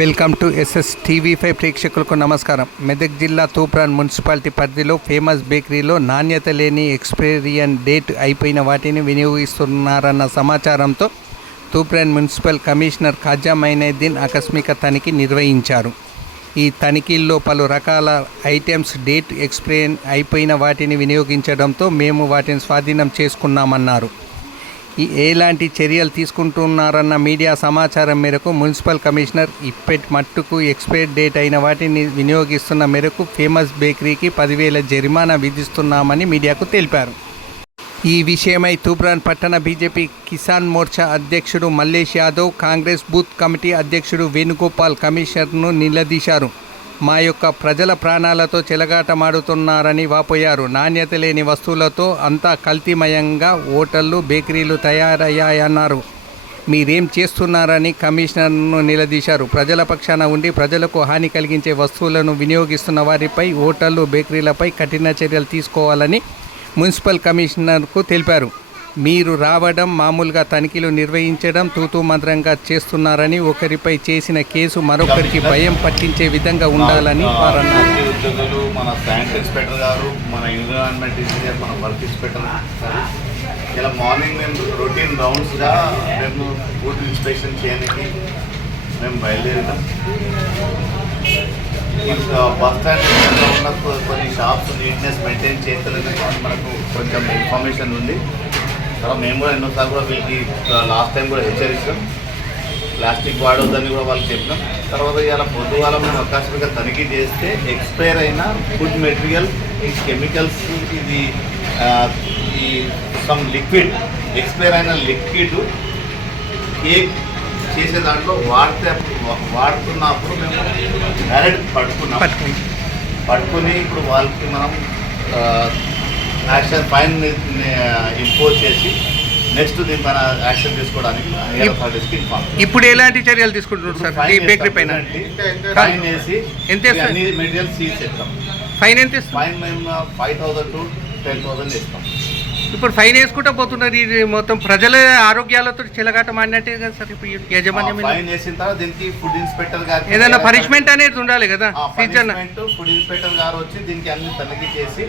Welcome to SS TV five ప్రేక్షకులకు నమస్కారం. మెదక్ జిల్లా తూప్రాన్ మున్సిపాలిటీ పరిధిలో ఫేమస్ బేకరీలో నాణ్యత లేని ఎక్స్పైరియన్ డేట్ అయిపోయిన వాటిని వినియోగిస్తున్నారన్న సమాచారంతో తూప్రాన్ మున్సిపల్ కమిషనర్ ఖాజా మైనద్దీన్ ఆకస్మిక తనిఖీ నిర్వహించారు. ఈ తనిఖీల్లో పలు రకాల ఐటమ్స్ డేట్ ఎక్స్పైర్ అయిపోయిన వాటిని వినియోగించడంతో మేము వాటిని స్వాధీనం చేసుకున్నామన్నారు. ఎలాంటి చర్యలు తీసుకుంటున్నారన్న మీడియా సమాచారం మేరకు మున్సిపల్ కమిషనర్ ఇప్పటి మట్టుకు ఎక్స్పైర్ డేట్ అయిన వాటిని వినియోగిస్తున్న మేరకు ఫేమస్ బేకరీకి పదివేల జరిమానా విధిస్తున్నామని మీడియాకు తెలిపారు. ఈ విషయమై తూప్రాన్ పట్టణ బీజేపీ కిసాన్ మోర్చా అధ్యక్షుడు Mallesh Yadav Congress booth committee అధ్యక్షుడు వేణుగోపాల్ కమిషనర్ను నిలదీశారు. మా యొక్క ప్రజల ప్రాణాలతో చెలగాటమాడుతున్నారని వాపోయారు. నాణ్యత లేని వస్తువులతో అంతా కల్తీమయంగా హోటళ్ళు బేకరీలు తయారయ్యాయన్నారు. మీరేం చేస్తున్నారని కమిషనర్ను నిలదీశారు. ప్రజల పక్షాన ఉండి ప్రజలకు హాని కలిగించే వస్తువులను వినియోగిస్తున్న వారిపై హోటళ్ళు బేకరీలపై కఠిన చర్యలు తీసుకోవాలని మున్సిపల్ కమిషనర్కు తెలిపారు. మీరు రావడం మామూలుగా తనిఖీలు నిర్వహించడం తూతూ మంత్రంగా చేస్తున్నారని ఒకరిపై చేసిన కేసు మరొకరికి భయం పట్టించే విధంగా ఉండాలని వారన్నారు. ఉద్యోగులు మన సైన్స్ ఇన్స్పెక్టర్ గారు మన ఎన్విరాన్మెంట్ ఇంజనీర్ మన వర్క్ ఇన్స్పెక్టర్ ఇలా మార్నింగ్ మేము రొటీన్ రౌండ్స్గా మేము ఫుడ్ ఇన్స్పెక్షన్ చేయడానికి మేము బయలుదేరినాం. ఇంకా బస్ స్టాండ్ ఉన్న కొన్ని షాప్స్ నీట్నెస్ మెయింటైన్ చేయలేదని మనకు కొంచెం ఇన్ఫర్మేషన్ ఉంది. తర్వాత మేము కూడా ఎన్నోసార్లు కూడా వీళ్ళకి లాస్ట్ టైం కూడా హెచ్చరించాం ప్లాస్టిక్ వాడొద్దని కూడా వాళ్ళకి చెప్పినాం. తర్వాత ఇవాళ పొద్దుగాల మేము ఆకస్మిక తనిఖీ చేస్తే ఎక్స్పైర్ అయిన ఫుడ్ మెటీరియల్ ఈ కెమికల్స్ ఇది ఈ సమ్ లిక్విడ్ ఎక్స్పైర్ అయిన లిక్విడ్ కేక్ చేసే దాంట్లో వాడితే వాడుతున్నప్పుడు మేము డైరెక్ట్ పట్టుకున్నాం. పట్టుకుని. పట్టుకుని ఇప్పుడు వాళ్ళకి మనం యాక్షన్ ఫైన్ ఇంపోజ్ చేసి నెక్స్ట్ దీనిపైన యాక్షన్ తీసుకోవడానికి ఇన్ఫార్మ్ ఇప్పుడు ఎలాంటి చర్యలు తీసుకుంటున్నారు సార్? ఈ బేకరీ పైన? ఫైన్ వేసి ఎంత? అన్ని మెటీరియల్ సీజ్ చేస్తాం. ఫైన్ ఎంత ఫైన్ మేము five thousand to ten thousand ఇస్తాం. ఇప్పుడు ఫైన్ వేసుకుంటూ పోతున్నారు. ఇది మొత్తం ప్రజల ఆరోగ్యాలతో చెలగాట మాడినట్టే కదా సార్ ఇప్పుడు యాజమాన్యం. ఫైన్ వేసిన తర్వాత దీనికి ఫుడ్ ఇన్స్పెక్టర్ గారు ఏదైనా పనిష్మెంట్ అనేది ఉండాలి కదా? ఫుడ్ ఇన్స్పెక్టర్ గారు వచ్చి దీనికి అన్ని తనిఖీ చేసి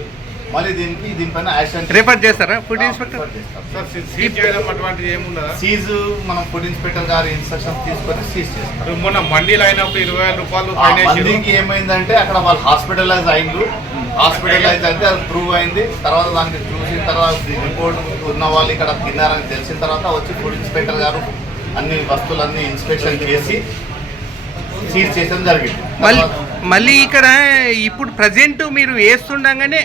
మళ్ళీ దీనికి దీనిపైన యాక్షన్ రిఫర్ చేస్తారా? ఫుడ్ ఇన్స్పెక్టర్ సీజ్ చేయడం అటువంటిది ఏముండదా? సీజ్ మనం ఫుడ్ ఇన్స్పెక్టర్ గారి ఇన్స్ట్రక్షన్స్ తీసుకొని సీజ్ చేస్తాం. ఇప్పుడు మొన్న మండీలు అయినప్పుడు ఇరవై వేల రూపాయలు మందికి ఏమైందంటే అక్కడ వాళ్ళు హాస్పిటలైజ్ అయిండ్రు. హాస్పిటలైజ్ అయితే అది ప్రూవ్ అయింది. తర్వాత దానికి చూసిన తర్వాత రిపోర్ట్ ఉన్న వాళ్ళు ఇక్కడ తిన్నారని తెలిసిన తర్వాత వచ్చి ఫుడ్ ఇన్స్పెక్టర్ గారు అన్ని వస్తువులన్నీ ఇన్స్పెక్షన్ చేసి సీజ్ చేయడం జరిగింది. మళ్ళీ ఇక్కడ ఇప్పుడు ప్రజెంట్ మీరు వేస్తుండగానే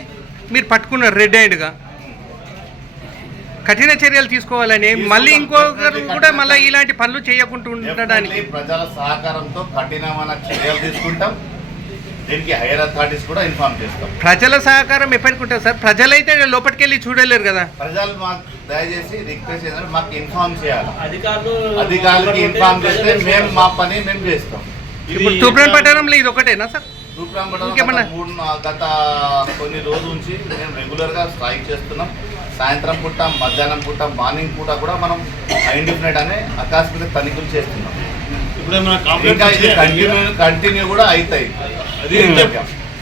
మీరు పట్టుకున్నారు రెడ్ హ్యాండ్గా కఠిన చర్యలు తీసుకోవాలని మళ్ళీ ఇంకొకరు కూడా మళ్ళీ ఇలాంటి పనులు చేయకుండా ఉండడానికి. ప్రజల సహకారంతో కఠినమైన చర్యలు తీసుకుంటాం. దీనికి హైయర్ అథారిటీస్ కూడా ఇన్ఫార్మ్ చేస్తాం. ప్రజల సహకారం ఎప్పటికుంటుంది సార్? ప్రజలైతే లోపలికి వెళ్ళి చూడలేరు కదా. ప్రజలు మాకు దయచేసి రిక్వెస్ట్ ఏంటంటే మాకు ఇన్ఫార్మ్ చేయాలి. అధికారులు అధికారులకి ఇన్ఫార్మ్ చేస్తే మేము మా పని మేము చేస్తాం. ఇప్పుడు తూప్రాన్ పట్టణంలో ఇది ఒకటేనా సార్? గత మూడు నా- గత కొన్ని రోజుల నుంచి మేము రెగ్యులర్గా స్ట్రైక్ చేస్తున్నాం. సాయంత్రం పూట మధ్యాహ్నం పూట మార్నింగ్ పూట కూడా మనం ఐడెంటిఫైడ్ అనే ఆకస్మిక తనిఖీలు చేస్తున్నాం. ఇప్పుడు ఏమైనా ఇంకా ఇది కంటిన్యూ కంటిన్యూ కూడా అవుతాయి. అది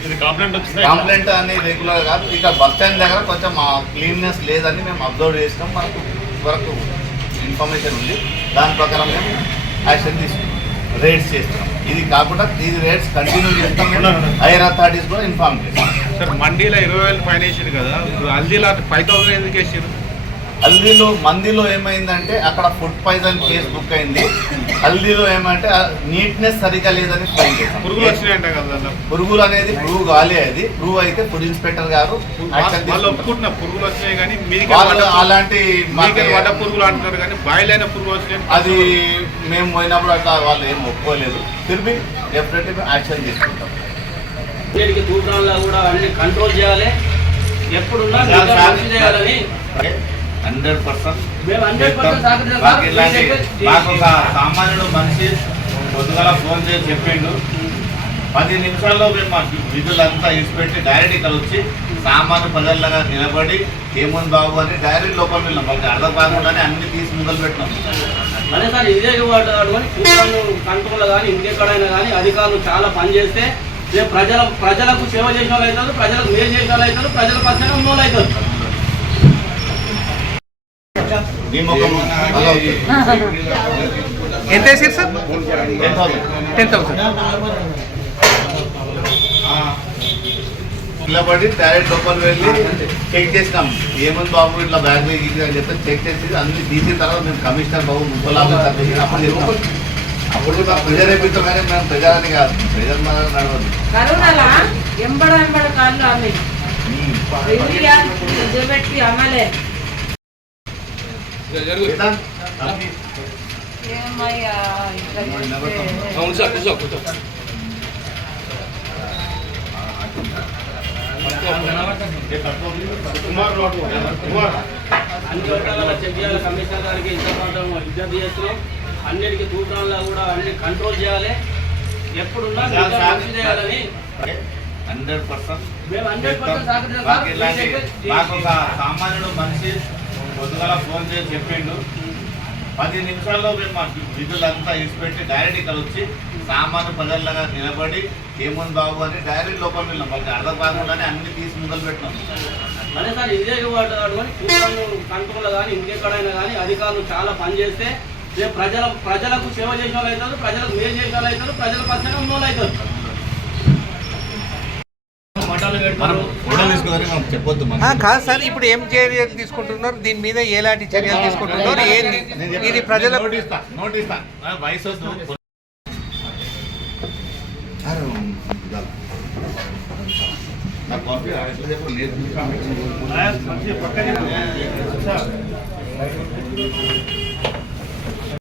ఇది కంప్లైంట్ వచ్చింది? కంప్లైంట్ అని రెగ్యులర్ కాదు. ఇక బస్ స్టాండ్ దగ్గర కొంచెం క్లీన్నెస్ లేదని మేము అబ్జర్వ్ చేసినాం. మనకు వరకు ఇన్ఫర్మేషన్ ఉంది. దాని ప్రకారం మేము యాక్షన్ తీసుకున్నాం. రేట్స్ చేస్తున్నాం. ఇది కాకుండా ఇది రేట్స్ కంటిన్యూ చేస్తాం. హైయర్ అథారిటీస్ కూడా ఇన్ఫార్మ్ చేస్తాం సార్ మండీలో ఇరవై వేలు ఫైన్ వేసారు కదా. హల్దీలో ఫైవ్ థౌసండ్ ఎందుకు వేసారు హల్దీలో మందిలో ఏమైందంటే అక్కడ ఫుడ్ పాయిజన్ కేసు బుక్ అయింది. హల్దీలో ఏమంటే నీట్నెస్ సరిగా లేదని ఫైన్ పురుగులు చేశాం వచ్చినాయంట కదా దాంట్లో. పురుగులు అనేది ప్రూవ్ కాలే అది. ప్రూవ్ అయితే ఫుడ్ ఇన్స్పెక్టర్ గారు పురుగులు వచ్చినాయి కానీ అలాంటి మాకు పురుగులు అంటున్నారు కానీ బాయిలైన పురుగులు వచ్చినాయి అది మేము పోయినప్పుడు అట్లా వాళ్ళు ఏం ఒప్పుకోలేదు. తిరిగి డెఫినెట్లీ యాక్షన్ తీసుకుంటాం. తూప్రాన్లో కూడా అన్ని కంట్రోల్ చేయాలి. ఎప్పుడున్నా చేయాలని హండ్రెడ్ పర్సెంట్. మాకు ఇలాంటి. మాకు ఒక సామాన్యుడు మనిషి పొద్దుగల ఫోన్ చేసి చెప్పిండు. పది నిమిషాల్లో మేము మా విధులంతా ఇచ్చిపెట్టి డైరెక్ట్ ఇక్కడ వచ్చి సామాన్య ప్రజల్లాగా నిలబడి ఏముంది బాబు అని డైరెక్ట్ లోపల వెళ్ళాం. మాకు అర్థం కాకుండానే అన్ని తీసి మొదలు పెట్టినాం. అదే సార్ ఇదే కూతురు కంట్రోల్ కానీ ఇంకెక్కడైనా కానీ అధికారులు చాలా పనిచేస్తే ప్రజల ప్రజలకు సేవ చేసిన వాళ్ళు అవుతారు ప్రజలకు మేలు చేసిన వాళ్ళు అవుతారు ప్రజల పక్షాన ఉన్న వాళ్ళు అవుతారు మీ ముఖం అలా అవుతుంది. ఎంత వేసారు సార్? టెన్ థౌసండ్ నిలబడి డైరెక్ట్ లోపల వెళ్ళి చెక్ చేసినాం. ఏముంది బాబు ఇట్లా బ్యాగ్ ఇది అని చెప్పి చెక్ చేసి అన్ని తీసిన తర్వాత మేము కమిషనర్ బాబు ముప్పై లాభం అప్పుడు చెప్పాం అప్పుడు కూడా ప్రెజర్ అయిపోతాం కానీ మేము ప్రజాన్ని కాదు. ప్రజలు మన నడవదు. కరోనాలా? ఎంబడ ఎంబడ కాళ్ళు ఆమె. అమ్మలే ఇట్లా చేస్తే అన్ని వర్గాల చెక్ చేయాలి కమిషనర్ గారికి ఇంతమాత్రం విజ్ఞప్తి చేస్తున్నాం అన్నిటికీ తూటాల్లో కూడా అన్ని కంట్రోల్ చేయాలి. ఎప్పుడున్నా చేయాలని. హండ్రెడ్ పర్సెంట్ మేము హండ్రెడ్ పర్సెంట్ సామాన్యుడు మనిషి పొద్దుగల ఫోన్ చేసి చెప్పిండు. పది నిమిషాల్లో మేము మా విధులంతా ఇచ్చిపెట్టి డైరెక్ట్ ఇక్కడ వచ్చి సామాన్య ప్రజల్లాగా నిలబడి ఏముంది బాబు అని డైరెక్ట్ లోపల వెళ్ళాం. వాళ్ళకి అర్థం కాకుండానే అన్ని తీసి మొదలు పెట్టినాం అదే సార్ ఇదే కంట్రోల్ కానీ ఇంకెక్కడైనా కానీ అధికారులు చాలా పనిచేస్తే రేపు ప్రజల ప్రజలకు సేవ చేసిన వాళ్ళు అవుతారు ప్రజలకు మేలు చేసిన వాళ్ళు అవుతారు ప్రజల పక్షంగా ఉన్న వాళ్ళు అవుతారు మఠాలు మనం పెడతారు ఫోటో తీసుకోదని మనం చెప్పొద్దు ఆ, కాదు సార్ ఇప్పుడు ఏం చర్యలు తీసుకుంటున్నారు? దీని మీద ఎలాంటి చర్యలు తీసుకుంటున్నారు? ఏంది? ఇది ప్రజల